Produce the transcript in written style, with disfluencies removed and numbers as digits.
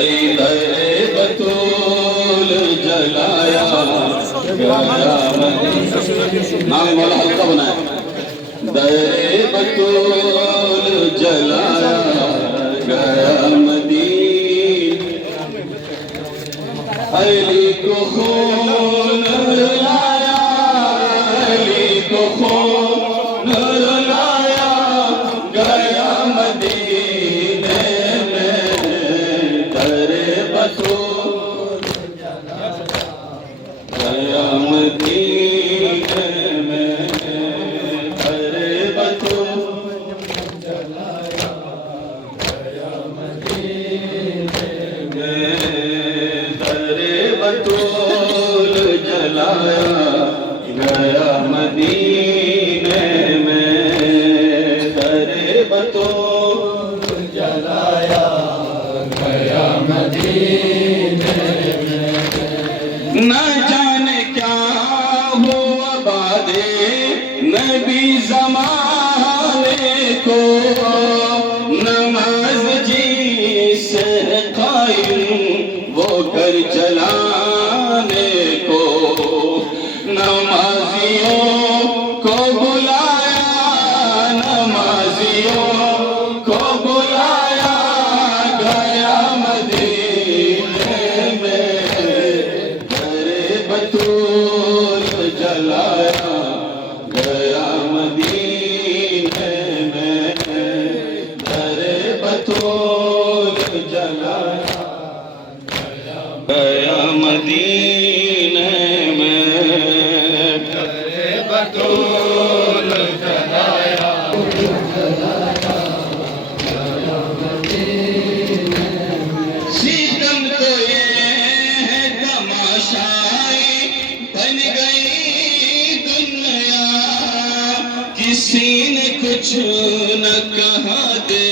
حیدر بطول جلایا گیا مدینہ. نام مولا ہلکا بنائے. در بطول جلایا گیا مدینہ. علی کو خون رلایا، علی کو خون رلایا گیا مدینے میں. در بطول گیا مدینے میں. در بطول جلایا گیا مدینے میں. در بطول جلایا گیا مدینے میں. در بطول جلایا گیا مدینے میں. نہ جانے کیا ہوا بعد نبی زمانے کو، نماز جی سے قائم وہ کر جلانے کو. نمازیوں کو بلایا، نمازیوں کو بلایا گیا مدینے میں. در بطول جلایا گیا مدینے میں. در بطول جلایا گیا مدینے میں. در بطول جلایا ستم تو یہ ہے تماشائی بن گئی دنیا. کسی نے کچھ نہ کہا دے